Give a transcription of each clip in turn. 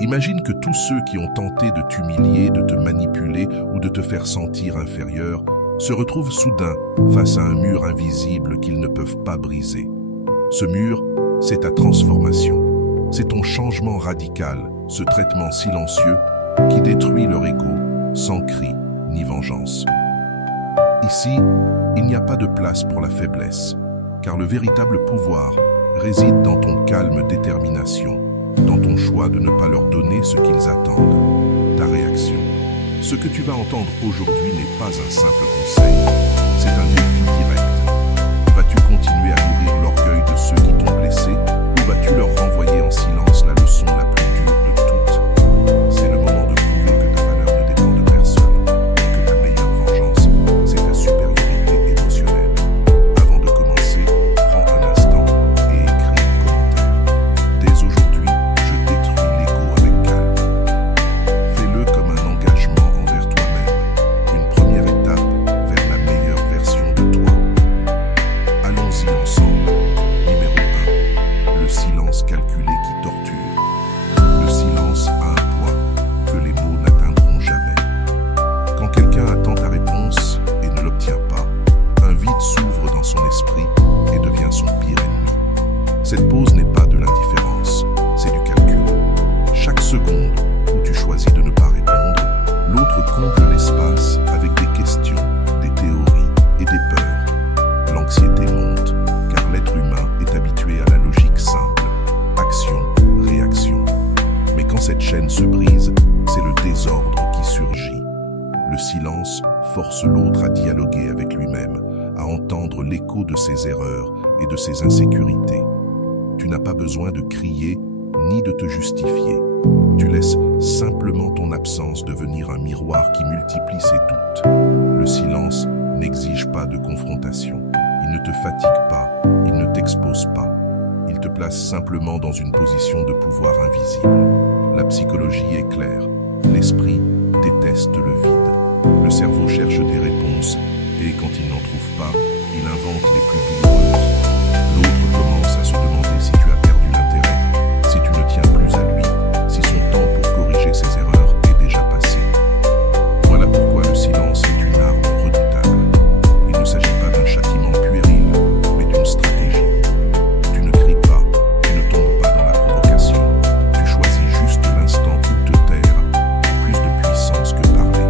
Imagine que tous ceux qui ont tenté de t'humilier, de te manipuler ou de te faire sentir inférieur se retrouvent soudain face à un mur invisible qu'ils ne peuvent pas briser. Ce mur, c'est ta transformation. C'est ton changement radical, ce traitement silencieux qui détruit leur ego sans cri ni vengeance. Ici, il n'y a pas de place pour la faiblesse, car le véritable pouvoir réside dans ton calme détermination, dans ton choix de ne pas leur donner ce qu'ils attendent, ta réaction. Ce que tu vas entendre aujourd'hui n'est pas un simple conseil, c'est un défi direct. Vas-tu continuer à nourrir l'orgueil de ceux qui t'ont blessé, ou vas-tu leur renvoyer en silence la leçon la plus dure de toutes? C'est le moment de prouver que ta valeur ne dépend de personne, que ta meilleure vengeance, c'est ta supériorité émotionnelle. Avant de commencer, prends un instant et écris un commentaire. Dès aujourd'hui, je détruis l'ego avec calme. Fais-le comme un engagement envers toi-même, une première étape vers la meilleure version de toi. Allons-y ensemble. Numéro 1. Le silence calculé qui torture. Le silence a un poids que les mots n'atteindront jamais. Quand quelqu'un attend ta réponse et ne l'obtient pas, un vide s'ouvre dans son esprit et devient son pire ennemi. Cette pause n'est pas de l'indifférence, c'est du calcul. Chaque seconde où tu choisis de ne pas répondre, l'autre comble l'espace avec des questions, des théories et des peurs. L'anxiété monte, car l'être humain est habitué à la logique simple, action, réaction. Mais quand cette chaîne se brise, c'est le désordre qui surgit. Le silence force l'autre à dialoguer avec lui-même, à entendre l'écho de ses erreurs et de ses insécurités. Tu n'as pas besoin de crier ni de te justifier. Tu laisses simplement ton absence devenir un miroir qui multiplie ses doutes. Le silence n'exige pas de confrontation. Il ne te fatigue pas, il ne t'expose pas. Il te place simplement dans une position de pouvoir invisible. La psychologie est claire. L'esprit déteste le vide. Le cerveau cherche des réponses et quand il n'en trouve pas, il invente les plus douloureuses. L'autre commence à se demander si tu as perdu l'intérêt, si tu ne tiens plus à lui, si son temps pour corriger ses erreurs est déjà passé. Voilà pourquoi le silence est une arme redoutable. Il ne s'agit pas d'un châtiment puéril, mais d'une stratégie. Tu ne cries pas, tu ne tombes pas dans la provocation. Tu choisis juste l'instant où te taire, plus de puissance que parler.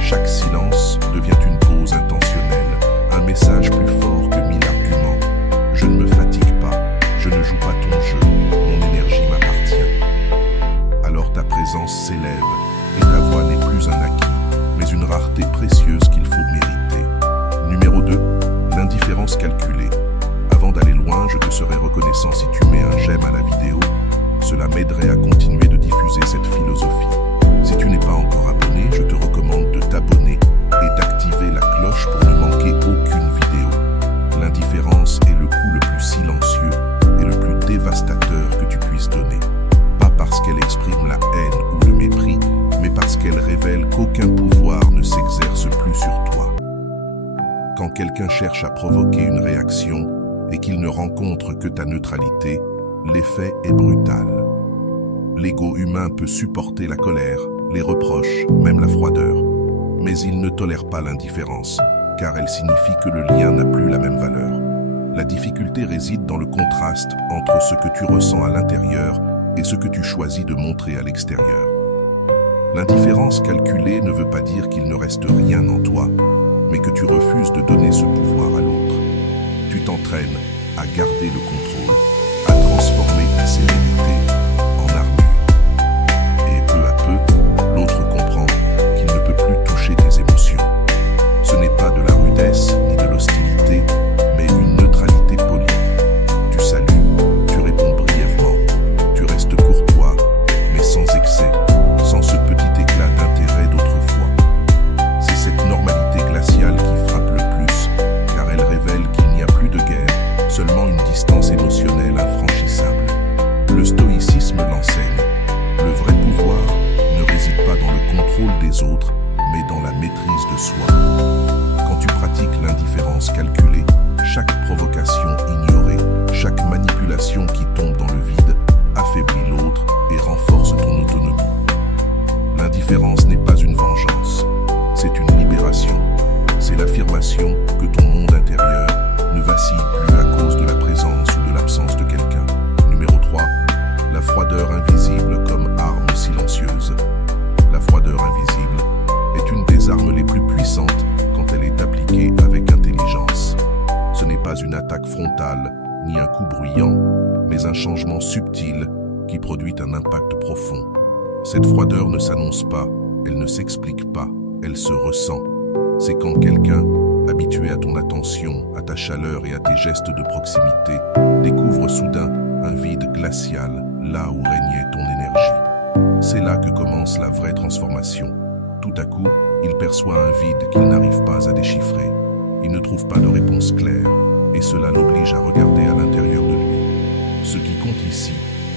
Chaque silence devient une pause intentionnelle, un message plus fort que 1000 arguments. Je ne me fatigue pas, je ne joue pas ton jeu, mon énergie m'appartient. Alors ta présence s'élève et ta voix n'est plus un acquis, mais une rareté précieuse qu'il faut mériter. Numéro 2. L'indifférence calculée. Avant d'aller loin, je te serais reconnaissant si tu mets un j'aime à la vidéo. Cela m'aiderait à continuer de diffuser cette philosophie. Si tu n'es pas encore abonné, je te recommande de t'abonner et d'activer la cloche pour ne manquer aucune vidéo. L'indifférence est le coup le plus silencieux et le plus dévastateur que tu puisses donner. Pas parce qu'elle exprime la haine ou le mépris, mais parce qu'elle révèle qu'aucun pouvoir ne s'exerce plus sur toi. Quand quelqu'un cherche à provoquer une réaction et qu'il ne rencontre que ta neutralité, l'effet est brutal. L'ego humain peut supporter la colère, les reproches, même la froideur. Mais il ne tolère pas l'indifférence, car elle signifie que le lien n'a plus la même valeur. La difficulté réside dans le contraste entre ce que tu ressens à l'intérieur et ce que tu choisis de montrer à l'extérieur. L'indifférence calculée ne veut pas dire qu'il ne reste rien en toi, mais que tu refuses de donner ce pouvoir à l'autre. Tu t'entraînes à garder le contrôle, à transformer ta sérénité en armure. Et peu à peu, l'autre comprend qu'il ne peut plus toucher tes émotions. Ce n'est pas de la rudesse ni de l'hostilité, mais une neutralité polie. Tu salues, tu réponds brièvement, tu restes courtois, mais sans excès, sans ce petit éclat d'intérêt d'autrefois. C'est cette normalité glaciale qui frappe le plus, car elle révèle qu'il n'y a plus de guerre, seulement une distance émotionnelle infranchissable. Le stoïcisme l'enseigne. Le vrai pouvoir ne réside pas dans le contrôle des autres, mais dans la maîtrise de soi. Quand tu pratiques l'indifférence calculée, chaque provocation ignorée, chaque manipulation qui tombe dans le vide, affaiblit l'autre et renforce ton l'impression que ton monde intérieur ne vacille plus à cause de la présence ou de l'absence de quelqu'un. Numéro 3. La froideur invisible comme arme silencieuse. La froideur invisible est une des armes les plus puissantes quand elle est appliquée avec intelligence. Ce n'est pas une attaque frontale, ni un coup bruyant, mais un changement subtil qui produit un impact profond. Cette froideur ne s'annonce pas, elle ne s'explique pas, elle se ressent. C'est quand quelqu'un, habitué à ton attention, à ta chaleur et à tes gestes de proximité, découvre soudain un vide glacial, là où régnait ton énergie. C'est là que commence la vraie transformation. Tout à coup, il perçoit un vide qu'il n'arrive pas à déchiffrer. Il ne trouve pas de réponse claire, et cela l'oblige à regarder à l'intérieur de lui. Ce qui compte ici,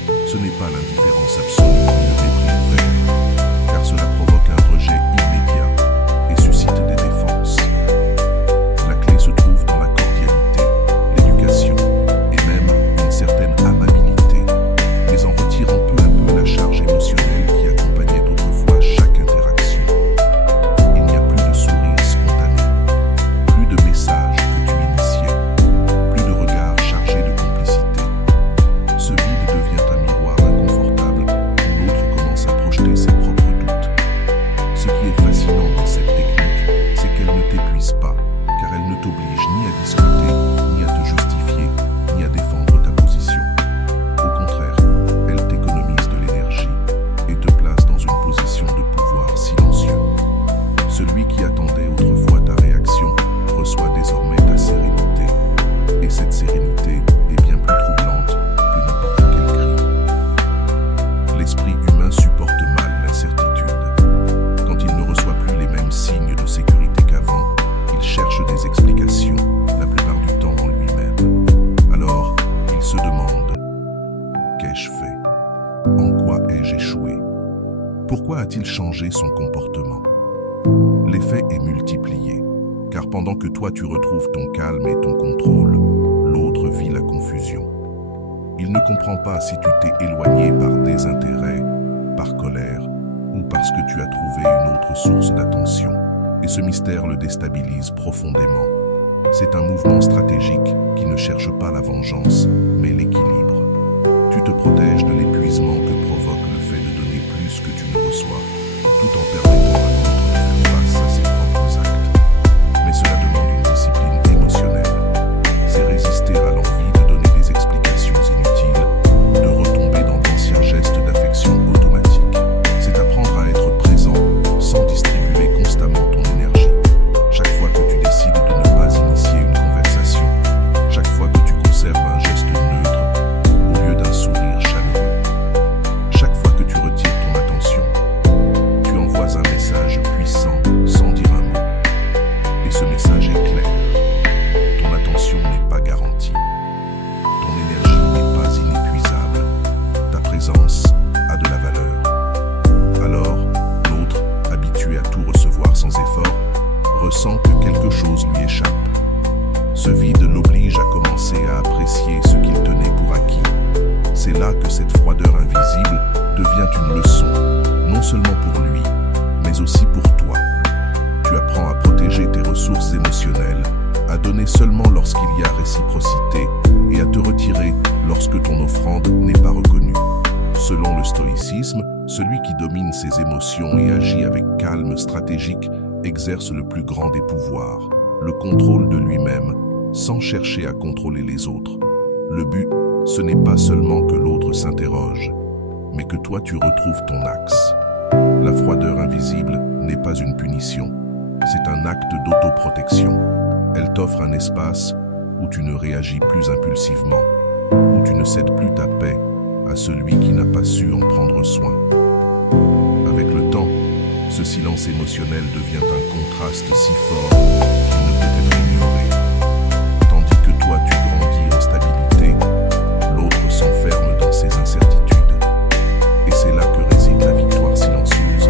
ce n'est pas l'indifférence absolue ni le mépris ouvert, car cela provoque un rejet immédiat et suscite des défenses. La clé se trouve dans la cordialité, l'éducation et même une certaine amabilité, mais en retirant peu à peu la charge émotionnelle qui accompagnait autrefois chaque interaction. Il n'y a plus de sourire spontané, plus de messages que tu initiais, plus de regards chargés de complicité. Ce vide devient un miroir inconfortable où l'autre commence à projeter ses propres doutes. Ce qui est fascinant dans cette technique, c'est qu'elle ne t'épuise pas, car elle ne t'oblige ni à discuter, ni à te justifier, ni à défendre ta position. Au contraire, elle t'économise de l'énergie et te place dans une position de pouvoir silencieux. Celui qui attendait autrefois ta réaction reçoit désormais ta sérénité. Et cette sérénité est bien plus troublante que n'importe quel cri. L'esprit humain supporte mal l'incertitude. Quand il ne reçoit plus les mêmes signes de sécurité qu'avant, il cherche des explications, la plupart du temps en lui-même. Alors, il se demande: qu'ai-je fait? En quoi ai-je échoué? Pourquoi a-t-il changé son comportement? L'effet est multiplié, car pendant que toi tu retrouves ton calme et ton contrôle, l'autre vit la confusion. Il ne comprend pas si tu t'es éloigné par désintérêt, par colère, ou parce que tu as trouvé une autre source d'attention. Et ce mystère le déstabilise profondément. C'est un mouvement stratégique qui ne cherche pas la vengeance, mais l'équilibre. Tu te protèges de l'épuisement que provoque le fait de donner plus que tu ne reçois, tout en permettant à l'autre de faire face à ses propres actes. Mais cela demande une discipline émotionnelle. C'est résister à l'envie de donner des explications inutiles ou de retomber dans d'anciens gestes d'affection automatique. C'est apprendre à être présent sans distribuer constamment ton énergie. Chaque fois que tu décides de ne pas initier une conversation, chaque fois que tu conserves un geste neutre au lieu d'un sourire chaleureux, chaque fois que tu retires ton attention, tu envoies un message puissant sans dire un mot. Et ce message est clair. Ton attention n'est pas garantie. Ton énergie n'est pas inépuisable. Ta présence a de la valeur. Alors, l'autre, habitué à tout recevoir sans effort, ressent que quelque chose lui échappe. Ce vide l'oblige à commencer à apprécier ce qu'il tenait pour acquis. C'est là que cette froideur invisible devient une leçon, non seulement pour lui, mais aussi pour toi. Tu apprends à protéger tes ressources émotionnelles, à donner seulement lorsqu'il y a réciprocité et à te retirer lorsque ton offrande n'est pas reconnue. Selon le stoïcisme, celui qui domine ses émotions et agit avec calme stratégique exerce le plus grand des pouvoirs, le contrôle de lui-même, sans chercher à contrôler les autres. Le but, ce n'est pas seulement que l'autre s'interroge, mais que toi tu retrouves ton axe. La froideur invisible n'est pas une punition, c'est un acte d'autoprotection. Elle t'offre un espace où tu ne réagis plus impulsivement, où tu ne cèdes plus ta paix à celui qui n'a pas su en prendre soin. Avec le temps, ce silence émotionnel devient un contraste si fort qu'il ne peut être ignoré. Tandis que toi tu grandis en stabilité, l'autre s'enferme dans ses incertitudes. Et c'est là que réside la victoire silencieuse.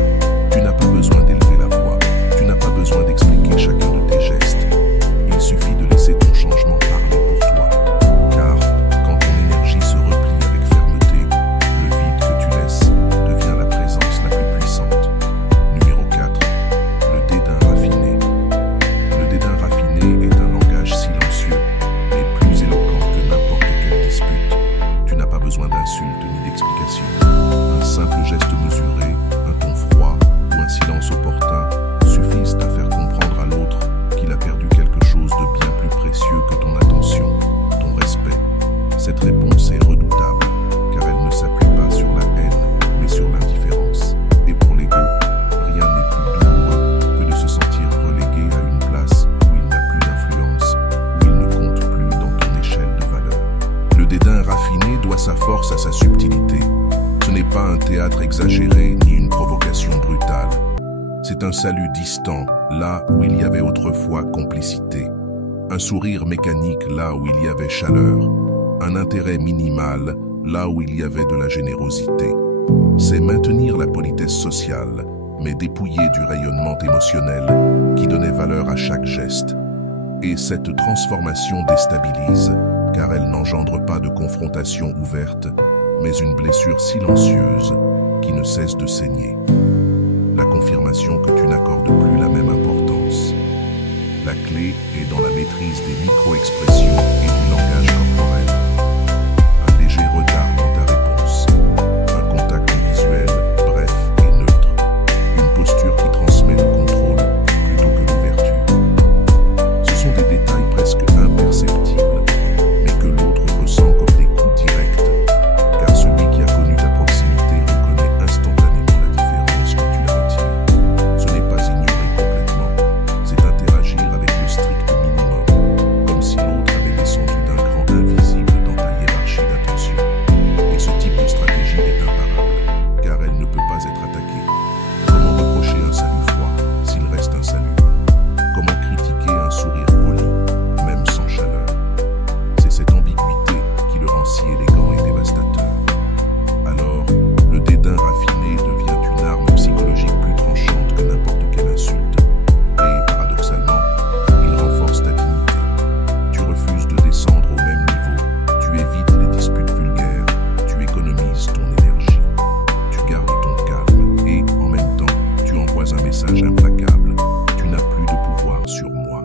Tu n'as pas besoin d'élever la voix, tu n'as pas besoin d'expliquer chacun de tes gestes. Il suffit de laisser ton changement parler pour toi. Car quand ton énergie se replie avec fermeté, le vide que tu laisses devient la présence la plus puissante. Numéro 4. Le dédain raffiné. Le dédain raffiné exagéré ni une provocation brutale. C'est un salut distant, là où il y avait autrefois complicité. Un sourire mécanique là où il y avait chaleur. Un intérêt minimal là où il y avait de la générosité. C'est maintenir la politesse sociale, mais dépouillée du rayonnement émotionnel qui donnait valeur à chaque geste. Et cette transformation déstabilise, car elle n'engendre pas de confrontation ouverte, mais une blessure silencieuse qui ne cesse de saigner. La confirmation que tu n'accordes plus la même importance. La clé est dans la maîtrise des micro-expressions et du langage corporel. Un léger retard dans ta réponse, un contact visuel bref et neutre, une posture qui transmet le contrôle plutôt que l'ouverture. Ce sont des détails presque imperceptibles, mais que l'autre ressent comme des coups directs, car celui qui a connu ta proximité reconnaît instantanément la différence quand tu la retires. Ce n'est pas ignorer complètement, c'est interagir avec le strict minimum, comme si l'autre avait descendu d'un cran invisible dans ta hiérarchie d'attention. Et ce type de stratégie est imparable, car elle ne peut pas être attaquée. Comment reprocher un salut froid s'il reste un salut? Comment critiquer un sourire poli, même sans chaleur? C'est cette ambiguïté qui le rend si élégant et dévastateur. Alors, le dédain raffiné devient une arme psychologique plus tranchante que n'importe quelle insulte. Et, paradoxalement, il renforce ta dignité. Tu refuses de descendre au même niveau, tu évites les disputes vulgaires, tu économises ton énergie, tu gardes ton calme et, en même temps, tu envoies un message implacable. Tu n'as plus de pouvoir sur moi.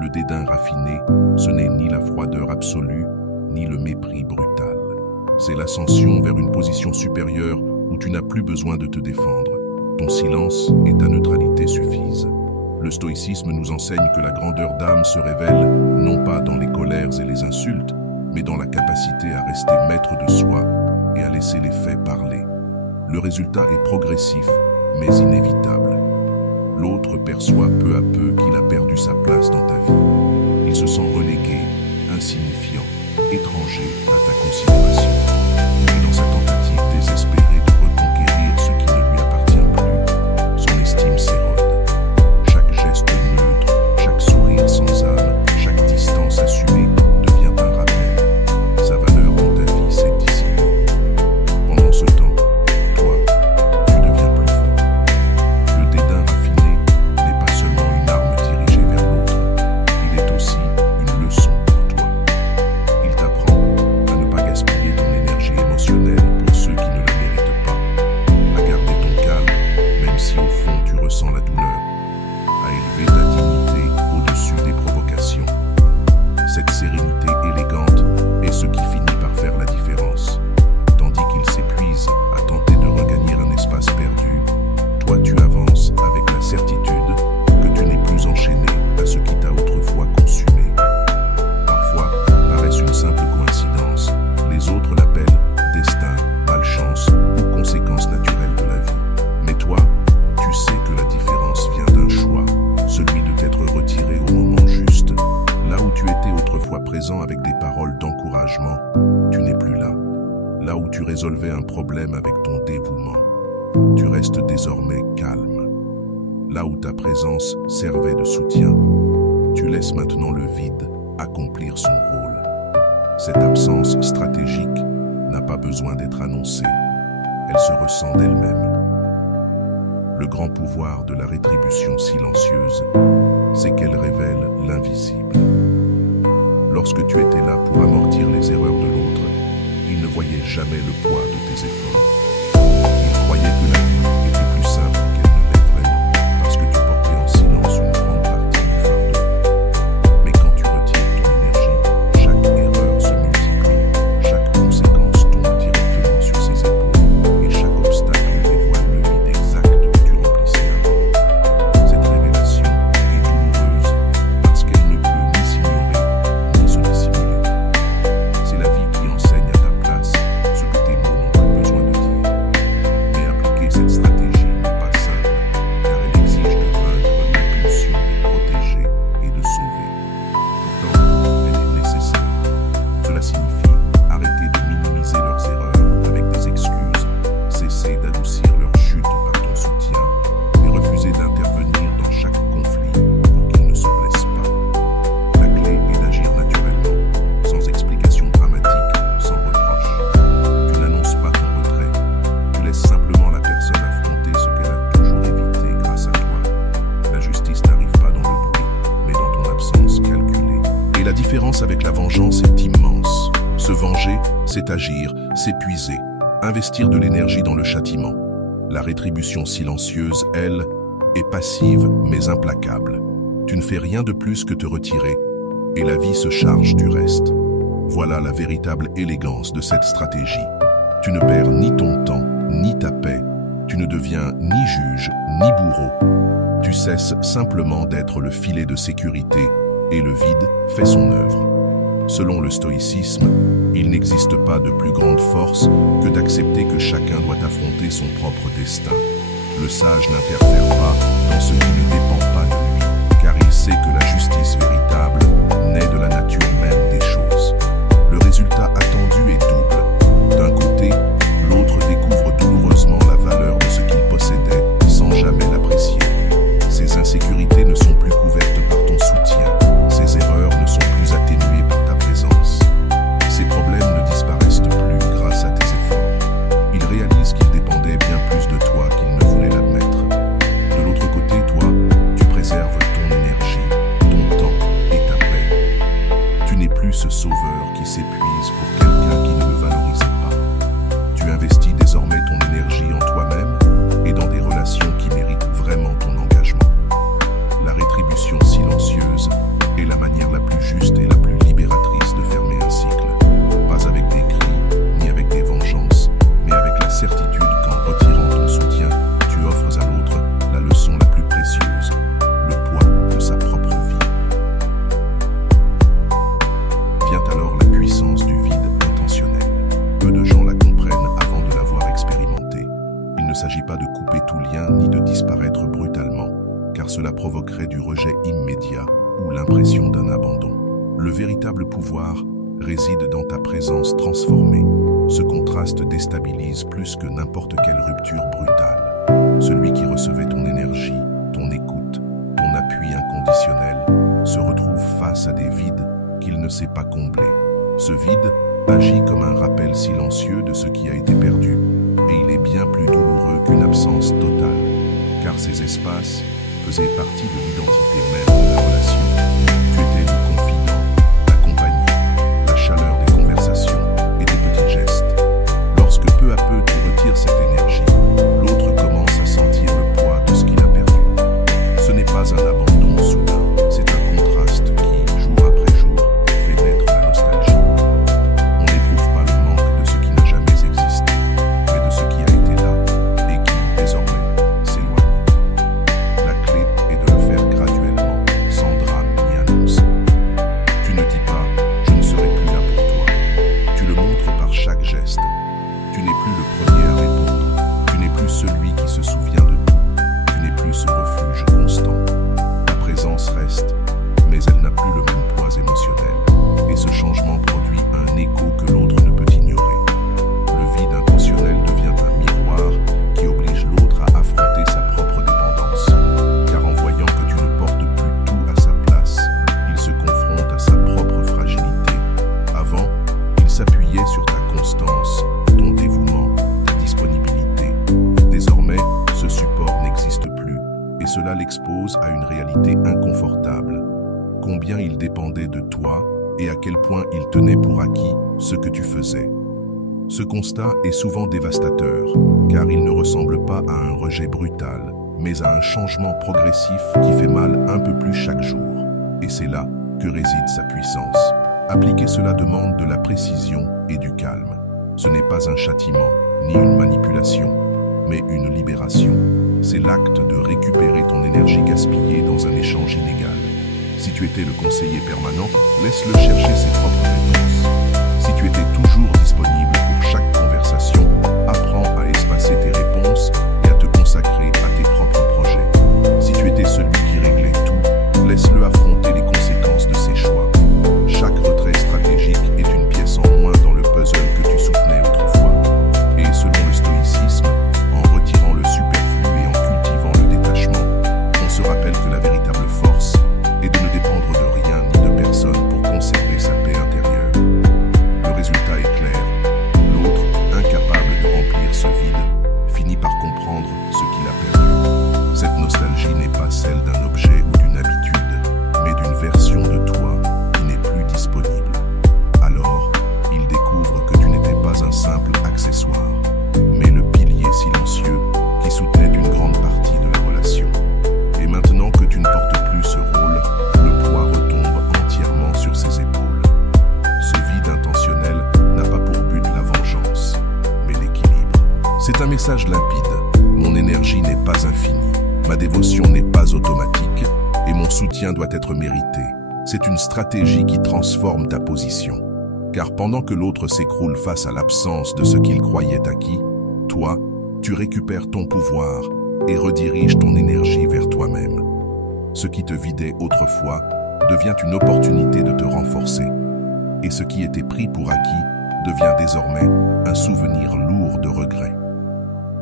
Le dédain raffiné, ce n'est ni la froideur absolue, ni le mépris brutal. C'est l'ascension vers une position supérieure où tu n'as plus besoin de te défendre. Ton silence et ta neutralité suffisent. Le stoïcisme nous enseigne que la grandeur d'âme se révèle non pas dans les colères et les insultes, mais dans la capacité à rester maître de soi et à laisser les faits parler. Le résultat est progressif, mais inévitable. L'autre perçoit peu à peu qu'il a perdu sa place dans ta vie. Il se sent relégué, insignifiant, étranger à ta considération. Et dans sa tentative désespérée de reconquérir ce qui ne lui appartient plus, son estime s'érode. Chaque geste neutre, chaque sourire sans âme, chaque distance assumée devient un rappel. Sa valeur dans ta vie s'est dissipée. Pendant ce temps, toi, tu deviens plus fort. Le dédain raffiné n'est pas seulement une arme dirigée vers l'autre, il est aussi une leçon pour toi. Il t'apprend à ne pas gaspiller ton énergie émotionnelle pour ceux qui ne la méritent pas, à garder ton calme, même si au fond tu ressens la douleur, à élever ta dignité au-dessus des provocations. Cette sérénité élégante est ce qui finit par faire la différence. Tandis qu'il s'épuise à tenter de regagner un espace perdu, toi tu avances avec la certitude que tu n'es plus enchaîné à ce qui t'a autrefois consumé. Parfois, paraissent une simple coïncidence, les autres l'appellent destin, malchance ou conséquence naturelle de la vie. Mais toi, tu sais que la différence vient d'un choix, celui de t'être retiré au moment juste. Là où tu étais autrefois présent avec des paroles d'encouragement, tu n'es plus là. Là où tu résolvais un problème avec ton dévouement, tu restes désormais calme. Là où ta présence servait de soutien, tu laisses maintenant le vide accomplir son rôle. Cette absence stratégique n'a pas besoin d'être annoncée, elle se ressent d'elle-même. Le grand pouvoir de la rétribution silencieuse, c'est qu'elle révèle l'invisible. Lorsque tu étais là pour amortir les erreurs de l'autre, il ne voyait jamais le poids de tes efforts. Il croyait que la vie était plus simple qu'elle ne l'est vraiment, parce que tu portais en silence une grande partie du fardeau. Mais quand tu retires ton énergie, chaque erreur se multiplie, chaque conséquence tombe directement sur ses épaules, et chaque obstacle dévoile le vide exact que tu remplissais avant. Cette révélation est douloureuse, parce qu'elle ne peut ni s'ignorer, ni se dissimuler. C'est la vie qui enseigne à ta place ce que tes mots n'ont plus besoin de vengeance est immense. Se venger, c'est agir, s'épuiser, investir de l'énergie dans le châtiment. La rétribution silencieuse, elle, est passive mais implacable. Tu ne fais rien de plus que te retirer, et la vie se charge du reste. Voilà la véritable élégance de cette stratégie. Tu ne perds ni ton temps, ni ta paix. Tu ne deviens ni juge, ni bourreau. Tu cesses simplement d'être le filet de sécurité, et le vide fait son œuvre. Selon le stoïcisme, il n'existe pas de plus grande force que d'accepter que chacun doit affronter son propre destin. Le sage n'interfère pas dans ce qui ne dépend pas de lui, car il sait que la justice véritable naît de la nature même des choses. Le résultat attendu est double. D'un côté, l'autre découvre douloureusement la valeur de ce qu'il possédait sans jamais l'apprécier. Ses insécurités ne sont plus couvertes par ton soutien. Ses erreurs ne sont plus atténuées par ta présence. Ses problèmes ne disparaissent plus grâce à tes efforts. Il réalise qu'il dépendait bien plus de toi qu'il ne voulait l'admettre. De l'autre côté, toi, tu préserves ton énergie, ton temps et ta paix. Tu n'es plus ce sauveur qui s'épuise pour quelqu'un qui ne le valorisait pas. Tu investis désormais ton énergie en toi-même et dans des relations qui méritent vraiment ton engagement. La rétribution silencieuse est la manière la plus juste et la plus libératrice de fermer un cycle. Pas avec des cris, ni avec des vengeances, mais avec la certitude qu'en retirant ton soutien, tu offres à l'autre la leçon la plus précieuse, le poids de sa propre vie. Vient alors la puissance du vide intentionnel. Peu de gens la comprennent avant de l'avoir expérimentée. Il ne s'agit pas de couper tout lien ni de disparaître brutalement, car cela provoquerait du rejet immédiat ou l'impression d'un abandon. Le véritable pouvoir réside dans ta présence transformée. Ce contraste déstabilise plus que n'importe quelle rupture brutale. Celui qui recevait ton énergie, ton écoute, ton appui inconditionnel, se retrouve face à des vides qu'il ne sait pas combler. Ce vide agit comme un rappel silencieux de ce qui a été perdu, et il est bien plus douloureux qu'une absence totale, car ces espaces faisaient partie de l'identité même de la relation. Tu étais le confident, la compagnie, la chaleur des conversations et des petits gestes. Lorsque peu à peu tu retires cette énergie, l'autre commence à sentir le poids de ce qu'il a perdu. Ce n'est pas un abandon soudain, c'est un contraste qui, jour après jour, fait naître la nostalgie. On n'éprouve pas le manque de ce qui n'a jamais existé, mais de ce qui a été là et qui, désormais, s'éloigne. La clé est de le faire graduellement, sans drame ni annonce. Tu ne dis pas « je ne serai plus là pour toi ». Tu le montres par chaque geste. Tu n'es plus le premier à répondre. Tu n'es plus celui qui se souvient de tout. Tu n'es plus ce refuge constant. Ta présence reste, mais elle n'a plus le même poids émotionnel. Et ce changement produit un écho que l'autre ne peut ignorer. Le vide intentionnel devient un miroir qui oblige l'autre à affronter sa propre dépendance. Car en voyant que tu ne portes plus tout à sa place, il se confronte à sa propre fragilité. Avant, il s'appuyait sur ta constance, ton dévouement, ta disponibilité. Désormais, ce support n'existe plus, et cela l'expose à une réalité inconfortable. Combien il dépendait de toi, et à quel point il tenait pour acquis ce que tu faisais. Ce constat est souvent dévastateur, car il ne ressemble pas à un rejet brutal, mais à un changement progressif qui fait mal un peu plus chaque jour. Et c'est là que réside sa puissance. Appliquer cela demande de la précision et du calme. Ce n'est pas un châtiment, ni une manipulation, mais une libération. C'est l'acte de récupérer ton énergie gaspillée dans un échange inégal. Si tu étais le conseiller permanent, laisse-le chercher ses propres réponses. Si tu étais toujours disponible pour chaque conversation, apprends à espacer tes réponses et à te consacrer à tes propres projets. Si tu étais celui qui réglait tout, laisse-le affronter les conséquences de ses choix. Chaque retrait stratégique est une pièce en moins dans le puzzle que tu soutenais autrefois. Et selon le stoïcisme, en retirant le superflu et en cultivant le détachement, on se rappelle que la véritable force est de ne dépendre de rien ni de personne pour conserver sa paix intérieure. Mon énergie n'est pas infinie, ma dévotion n'est pas automatique et mon soutien doit être mérité. C'est une stratégie qui transforme ta position. Car pendant que l'autre s'écroule face à l'absence de ce qu'il croyait acquis, toi, tu récupères ton pouvoir et rediriges ton énergie vers toi-même. Ce qui te vidait autrefois devient une opportunité de te renforcer. Et ce qui était pris pour acquis devient désormais un souvenir lourd de regrets.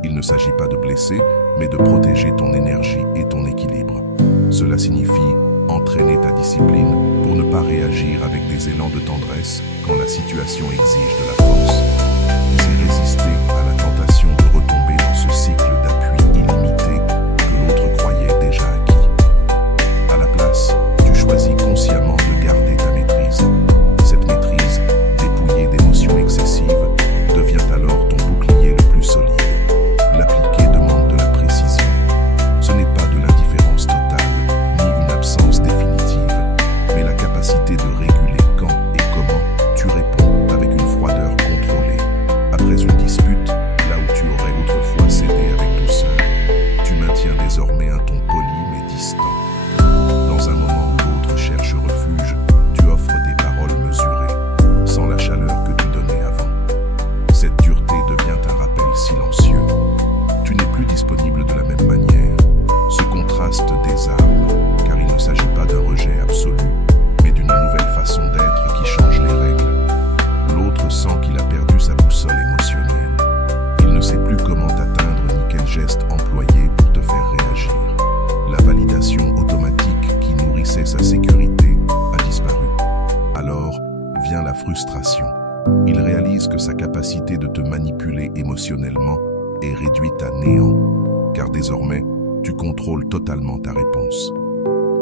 Il ne s'agit pas de blesser, mais de protéger ton énergie et ton équilibre. Cela signifie entraîner ta discipline pour ne pas réagir avec des élans de tendresse quand la situation exige de la force. C'est résister à la tentation de retomber dans ce cycle d'appui illimité que l'autre croyait déjà acquis. À la place, tu choisis consciemment de garder ta maîtrise. Cette maîtrise, dépouillée d'émotions excessives, devient alors ton bouclier le plus solide. L'appliquer demande de la précision. Ce n'est pas de l'indifférence totale, ni une absence définitive, mais la capacité de réguler quand et comment tu réponds avec une froideur contrôlée. Après une dispute, là où tu aurais autrefois cédé avec douceur, tu maintiens désormais un ton poli mais distant. Dans un moment où l'autre cherche refuge, tu offres des paroles mesurées, sans la chaleur que tu donnais avant. Cette dureté devient un rappel silencieux. Tu n'es plus disponible de la même manière. Ce contraste désarme, car il ne s'agit pas d'un rejet absolu, mais d'une nouvelle façon d'être qui change les règles. L'autre sent qu'il a perdu sa boussole émotionnelle. Il ne sait plus comment t'atteindre ni quel geste employer pour te faire réagir. La validation automatique qui nourrissait sa sécurité a disparu. Alors vient la frustration. Il réalise que sa capacité de te manipuler émotionnellement est réduite à néant, car désormais, tu contrôles totalement ta réponse.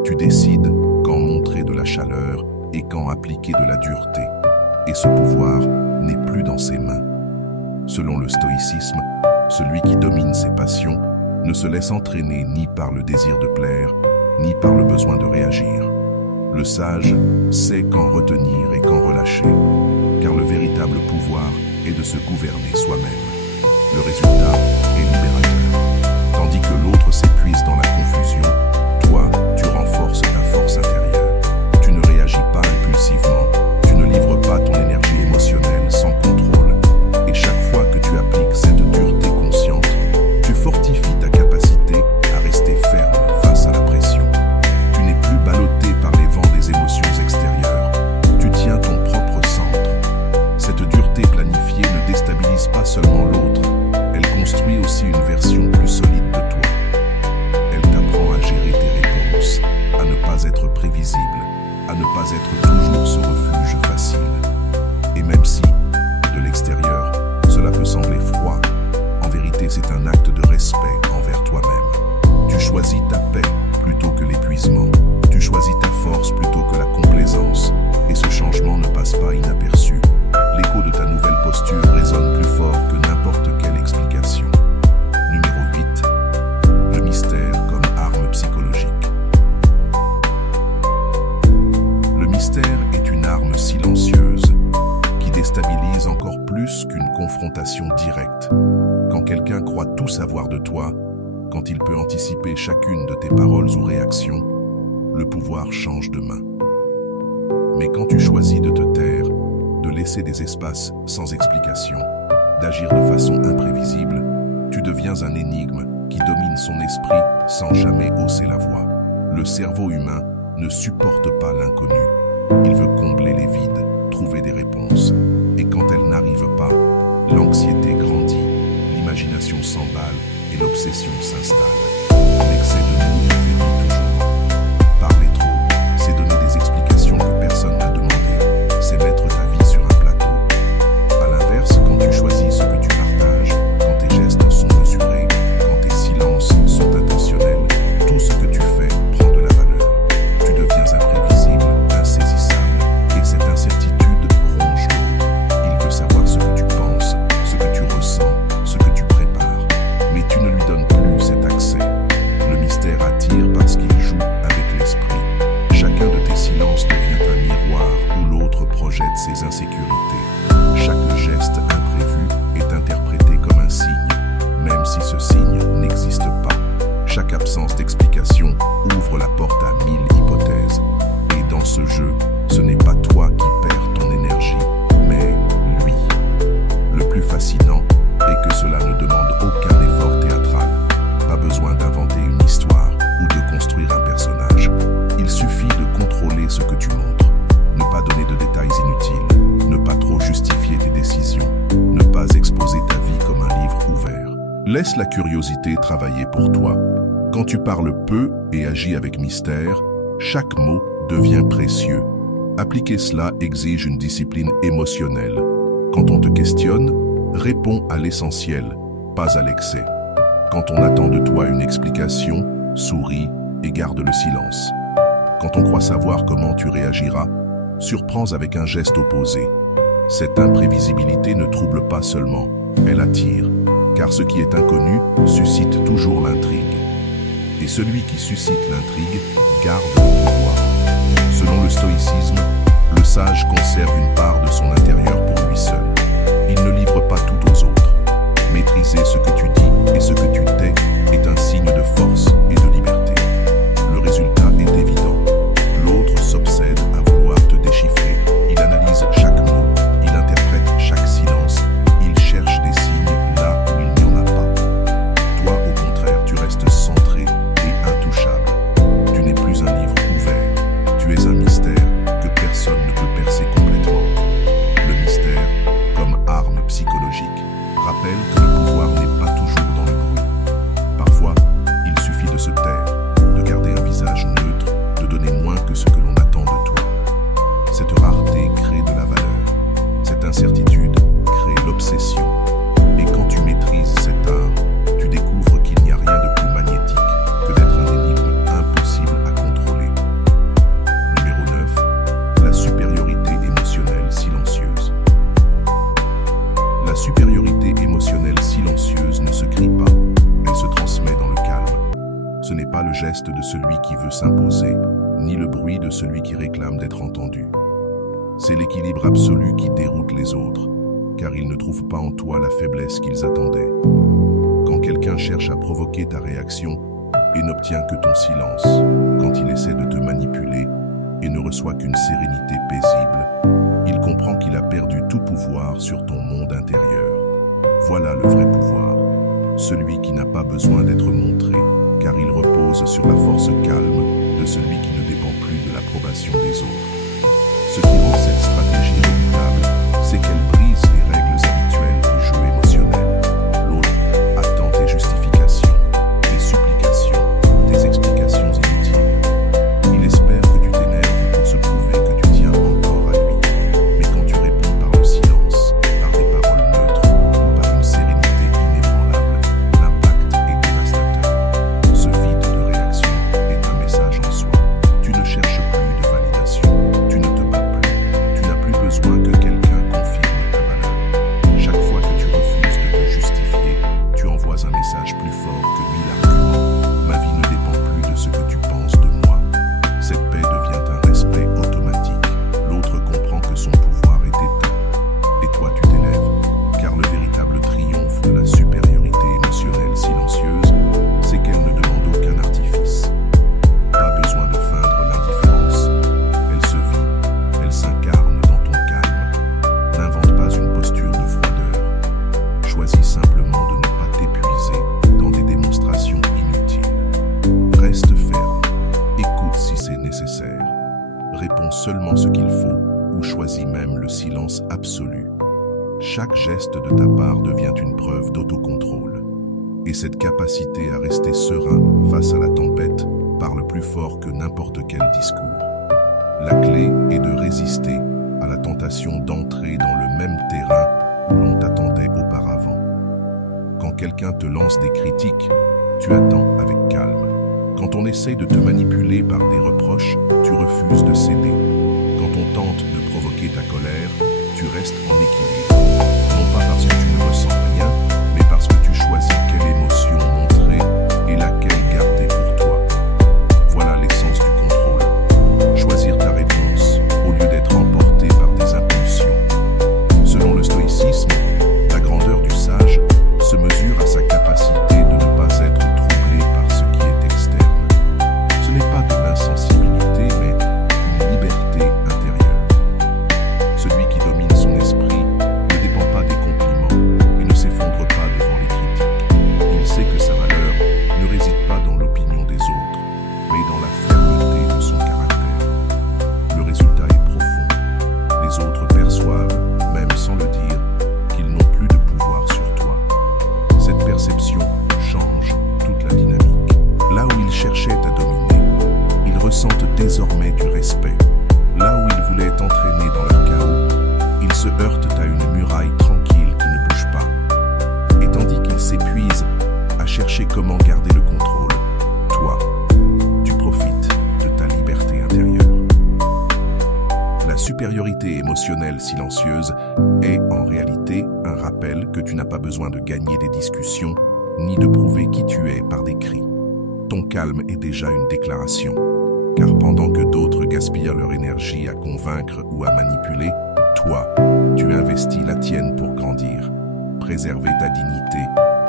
Tu décides quand montrer de la chaleur et quand appliquer de la dureté, et ce pouvoir n'est plus dans ses mains. Selon le stoïcisme, celui qui domine ses passions ne se laisse entraîner ni par le désir de plaire, ni par le besoin de réagir. Le sage sait quand retenir et quand relâcher, car le véritable pouvoir est de se gouverner soi-même. Le résultat est libérateur. Tandis que l'autre s'épuise dans la confusion, toi, tu renforces ta force intérieure. Tu ne réagis pas impulsivement, tu ne livres pas ton énergie émotionnelle sans contrôle. Et chaque fois que tu appliques cette dureté consciente, tu fortifies ta capacité à rester ferme face à la pression. Tu n'es plus ballotté par les vents des émotions extérieures. Tu tiens ton propre centre. Cette dureté planifiée ne déstabilise pas seulement l'autre, elle construit aussi une version plus solide de toi. Elle t'apprend à gérer tes réponses, à ne pas être prévisible, à ne pas être toujours ce refuge facile. Et même si, de l'extérieur, cela peut sembler froid, en vérité c'est un acte de respect envers toi-même. Tu choisis ta paix plutôt que l'épuisement. Tu choisis ta force plutôt que la complaisance. Et ce changement ne passe pas inaperçu. L'écho de ta nouvelle posture résonne plus fort que n'importe quelle explication. Numéro 8. Le mystère comme arme psychologique. Le mystère est une arme silencieuse qui déstabilise encore plus qu'une confrontation directe. Quand quelqu'un croit tout savoir de toi, quand il peut anticiper chacune de tes paroles ou réactions, le pouvoir change de main. Mais quand tu choisis de te taire, de laisser des espaces sans explication, d'agir de façon imprévisible, tu deviens un énigme qui domine son esprit sans jamais hausser la voix. Le cerveau humain ne supporte pas l'inconnu. Il veut combler les vides, trouver des réponses. Et quand elles n'arrivent pas, l'anxiété grandit, l'imagination s'emballe et l'obsession s'installe. L'excès de nous fait toujours. Parler trop, c'est donner des explications que personne n'a demandé. C'est mettre ta vie sur un plateau. À l'inverse, quand tu choisis ce que tu partages, quand tes gestes sont mesurés, quand tes silences sont intentionnels, tout ce que tu fais prend de la valeur. Tu deviens imprévisible, insaisissable, et cette incertitude ronge l'autre. Il veut savoir ce que tu penses, ce que tu ressens, ce que tu prépares. Mais tu ne lui donnes plus cet accès. Le mystère attire Laisse la curiosité travailler pour toi. Quand tu parles peu et agis avec mystère, chaque mot devient précieux. Appliquer cela exige une discipline émotionnelle. Quand on te questionne, réponds à l'essentiel, pas à l'excès. Quand on attend de toi une explication, souris et garde le silence. Quand on croit savoir comment tu réagiras, surprends avec un geste opposé. Cette imprévisibilité ne trouble pas seulement, elle attire, car ce qui est inconnu suscite toujours l'intrigue. Et celui qui suscite l'intrigue garde le pouvoir. Selon le stoïcisme, le sage conserve une part de son intérieur pour lui seul. Il ne livre pas tout aux autres. Maîtriser ce que tu dis et ce que tu tais est un signe de force et de liberté. Le résultat est évident. L'autre s'obsède à vouloir te déchiffrer. Il analyse chaque mot, il interprète chaque silence, il cherche des signes là où il n'y en a pas. Toi, au contraire, tu restes centré et intouchable. Tu n'es plus un livre ouvert. Tu es un mystère que personne ne peut percer complètement. Le mystère, comme arme psychologique, rappelle que le pouvoir n'est pas toujours dans le bruit. Parfois, il suffit de se taire, de garder un visage neutre, de donner moins que ce que l'on attend de toi. Cette rareté crée de la valeur. Cette incertitude crée l'obsession. Et quand tu maîtrises cet art, tu découvres qu'il n'y a rien de plus magnétique que d'être un énigme impossible à contrôler. Numéro 9. La supériorité émotionnelle silencieuse. La supériorité émotionnelle silencieuse ne se crie pas, elle se transmet dans le calme. Ce n'est pas le geste de celui qui veut s'imposer, ni le bruit de celui qui réclame d'être entendu. C'est l'équilibre absolu qui déroute les autres, car ils ne trouvent pas en toi la faiblesse qu'ils attendaient. Quand quelqu'un cherche à provoquer ta réaction et n'obtient que ton silence, quand il essaie de te manipuler et ne reçoit qu'une sérénité paisible, il comprend qu'il a perdu tout pouvoir sur ton monde intérieur. Voilà le vrai pouvoir, celui qui n'a pas besoin d'être montré, car il repose sur la force calme de celui qui ne dépend plus de l'approbation des autres. Ce qui rend cette stratégie redoutable, c'est qu'elle brise les règles habituelles du jeu émotionnel. L'autre attend tes justifications, tes supplications, tes explications inutiles. Il espère que tu t'énerves pour se prouver que tu tiens encore à lui. Mais quand tu réponds par le silence, par des paroles neutres ou par une sérénité inébranlable, l'impact est dévastateur. Ce vide de réaction est un message en soi. Tu ne cherches plus de validation, tu ne te bats plus, tu n'as plus besoin que quelqu'un confirme ta valeur. Chaque fois que tu refuses de te justifier, tu envoies un message plus fort que mille arguments. Ma vie ne dépend plus de ce que tu penses de moi. Cette paix devient un respect automatique. L'autre comprend que son pouvoir est éteint. Et toi, tu t'élèves, car le véritable triomphe de la supériorité émotionnelle silencieuse, c'est qu'elle ne demande aucun artifice. Pas besoin de feindre l'indifférence. Elle se vit, elle s'incarne dans ton calme. N'invente pas une posture de froideur. Choisis simplement de ne pas t'épuiser dans des démonstrations inutiles. Reste ferme, écoute si c'est nécessaire. Réponds seulement ce qu'il faut ou choisis même le silence absolu. Chaque geste de ta part devient une preuve d'autocontrôle. Et cette capacité à rester serein face à la tempête parle plus fort que n'importe quel discours. La clé est de résister à la tentation d'entrer dans le même terrain où l'on t'attendait auparavant. Quand quelqu'un te lance des critiques, tu attends avec calme. Quand on essaie de te manipuler par des reproches, tu refuses de céder. Quand on tente de provoquer ta colère, tu restes en équilibre. Non pas parce que tu ne ressens rien, mais parce que tu choisis quelle émotion montrer et laquelle garder pour toi. Voilà l'essence du contrôle. Choisir ta réponse au lieu d'être emporté par des impulsions. Selon le stoïcisme, la grandeur du sage se mesure à sa capacité de ne pas être troublé par ce qui est externe. Ce n'est pas de l'insensibilité, mais une liberté intérieure. Celui qui domine son esprit ne dépend pas des compliments et ne s'effondre chercher comment garder le contrôle. Toi, tu profites de ta liberté intérieure. La supériorité émotionnelle silencieuse est en réalité un rappel que tu n'as pas besoin de gagner des discussions ni de prouver qui tu es par des cris. Ton calme est déjà une déclaration, car pendant que d'autres gaspillent leur énergie à convaincre ou à manipuler, toi, tu investis la tienne pour grandir, préserver ta dignité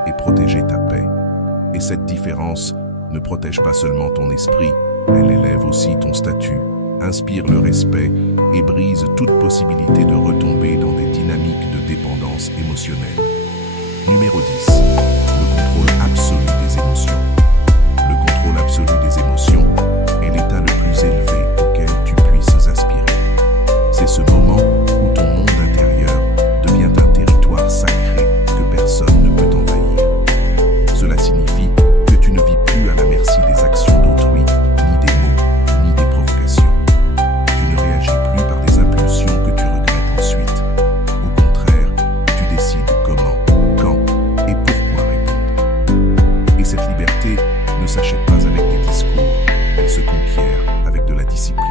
et protéger ta paix. Et cette différence ne protège pas seulement ton esprit, elle élève aussi ton statut, inspire le respect et brise toute possibilité de retomber dans des dynamiques de dépendance émotionnelle. Numéro 10. Le contrôle absolu des émotions. Le contrôle absolu des émotions est l'état le plus élevé auquel tu puisses aspirer. C'est ce moment où ton monde intérieur devient un territoire sacré que personne ne peut envahir. Cela signifie que tu ne vis plus à la merci des actions d'autrui, ni des mots, ni des provocations. Tu ne réagis plus par des impulsions que tu regrettes ensuite. Au contraire, tu décides comment, quand et pourquoi répondre. Et cette liberté ne s'achète pas avec des discours, elle se conquiert avec de la discipline,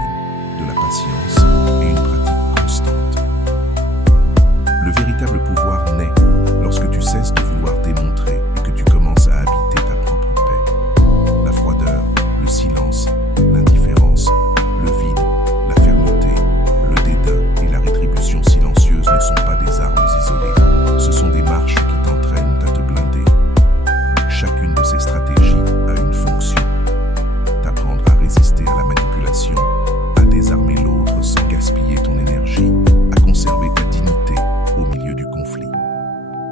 de la patience et une pratique constante. Le véritable pouvoir naît lorsque tu cesses de vouloir démontrer et que tu commences à habiter ta propre paix. La froideur, le silence, l'indifférence, le vide, la fermeté, le dédain et la rétribution silencieuse ne sont pas des armes isolées. Ce sont des marches qui t'entraînent à te blinder. Chacune de ces stratégies a une fonction. T'apprendre à résister à la manipulation, à désarmer l'autre sans gaspiller ton énergie, à conserver ta dignité au milieu du conflit.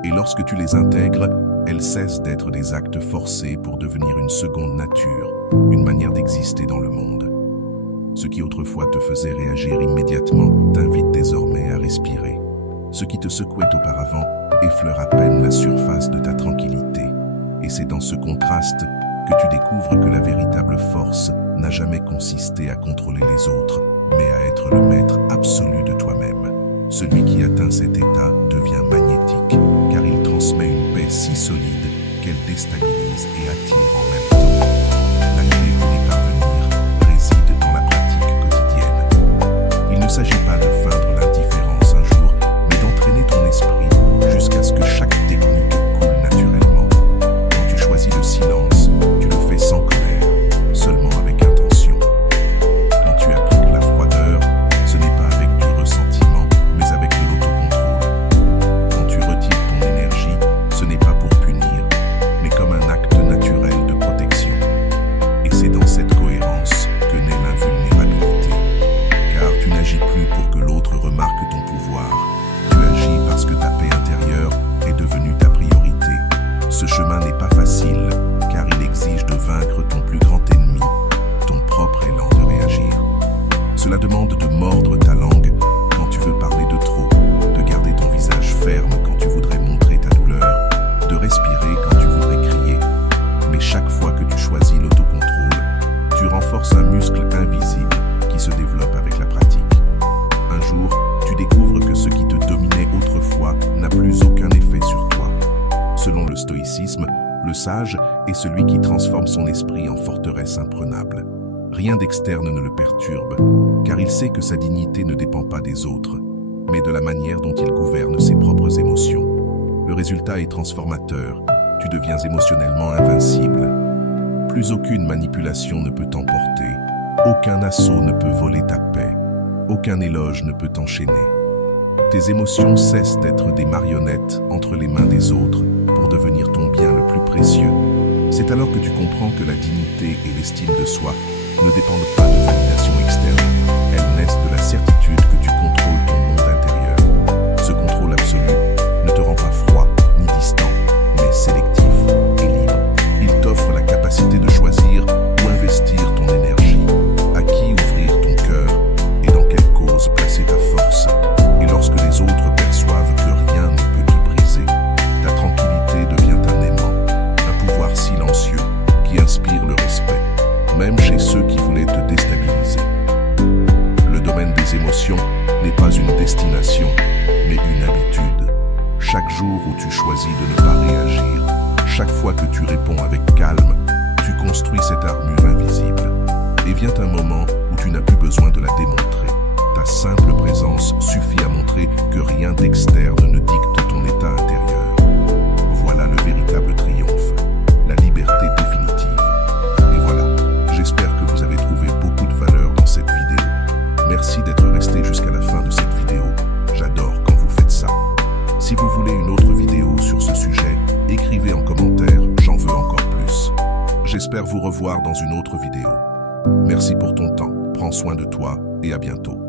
Et lorsque tu les intègres, elles cessent d'être des actes forcés pour devenir une seconde nature, une manière d'exister dans le monde. Ce qui autrefois te faisait réagir immédiatement t'invite désormais à respirer. Ce qui te secouait auparavant effleure à peine la surface de ta tranquillité. Et c'est dans ce contraste que tu découvres que la véritable force n'a jamais consisté à contrôler les autres, mais à être le maître absolu de toi-même. Celui qui atteint cet état devient magnétique, car il transmet une paix si solide qu'elle déstabilise et attire en même temps. La clé pour y parvenir réside dans la pratique quotidienne. Il ne s'agit pas de feindre l'indifférence un jour, mais d'entraîner ton esprit jusqu'à ce que chaque technique coule naturellement. Quand tu choisis le silence, tu le fais sans colère, seulement avec intention. Quand tu appliques la froideur, ce n'est pas avec du ressentiment, mais avec de l'autocontrôle. Quand tu retires ton énergie, ce n'est pas pour punir, mais comme un acte naturel de protection. Et c'est dans cette cohérence que naît l'invulnérabilité. Car tu n'agis plus pour que l'autre remarque ton pouvoir. Tu agis parce que ta paix intérieure est devenue ta priorité. Ce chemin n'est pas facile, car il exige de vaincre ton plus grand ennemi, ton propre élan de réagir. Cela demande de mordre ta langue quand tu veux parler de trop, de garder ton visage ferme quand tu voudrais montrer ta douleur, de respirer quand tu voudrais crier. Mais chaque fois que tu choisis l'autocontrôle, tu renforces un muscle invisible qui se développe avec la pratique. Un jour, tu découvres que ce qui te dominait autrefois n'a plus aucun effet sur toi. Selon le stoïcisme, le sage est celui qui transforme son esprit en forteresse imprenable. Rien d'externe ne le perturbe, car il sait que sa dignité ne dépend pas des autres, mais de la manière dont il gouverne ses propres émotions. Le résultat est transformateur, tu deviens émotionnellement invincible. Plus aucune manipulation ne peut t'emporter, aucun assaut ne peut voler ta paix, aucun éloge ne peut t'enchaîner. Tes émotions cessent d'être des marionnettes entre les mains des autres pour devenir ton bien le plus précieux. C'est alors que tu comprends que la dignité et l'estime de soi ne dépendent pas de validation externe. Elles naissent de la certitude que tu contrôles ton monde intérieur. Ce contrôle absolu ne te rend pas froid ni distant, mais sélectif et libre. Il t'offre la capacité de choisir où investir ton énergie, à qui ouvrir ton cœur et dans quelle cause placer ta force. Et lorsque les autres perçoivent que rien ne peut te briser, ta tranquillité devient un aimant, un pouvoir silencieux qui inspire le respect, même chez ceux qui voulaient te déstabiliser. Le domaine des émotions n'est pas une destination, mais une habitude. Chaque jour où tu choisis de ne pas réagir, chaque fois fois que tu réponds avec calme, tu construis cette armure invisible. Et vient un moment où tu n'as plus besoin de la démontrer. Ta simple présence suffit à montrer que rien d'externe ne dicte ton état intérieur. Voilà le véritable triomphe, la liberté définitive. Et voilà, j'espère que vous avez trouvé beaucoup de valeur dans cette vidéo. Merci d'être resté jusqu'à la fin de cette vidéo. J'adore quand vous faites ça. Si vous voulez une autre vidéo sur ce sujet, écrivez en commentaire, j'en veux encore plus. J'espère vous revoir dans une autre vidéo. Merci pour ton temps, prends soin de toi et à bientôt.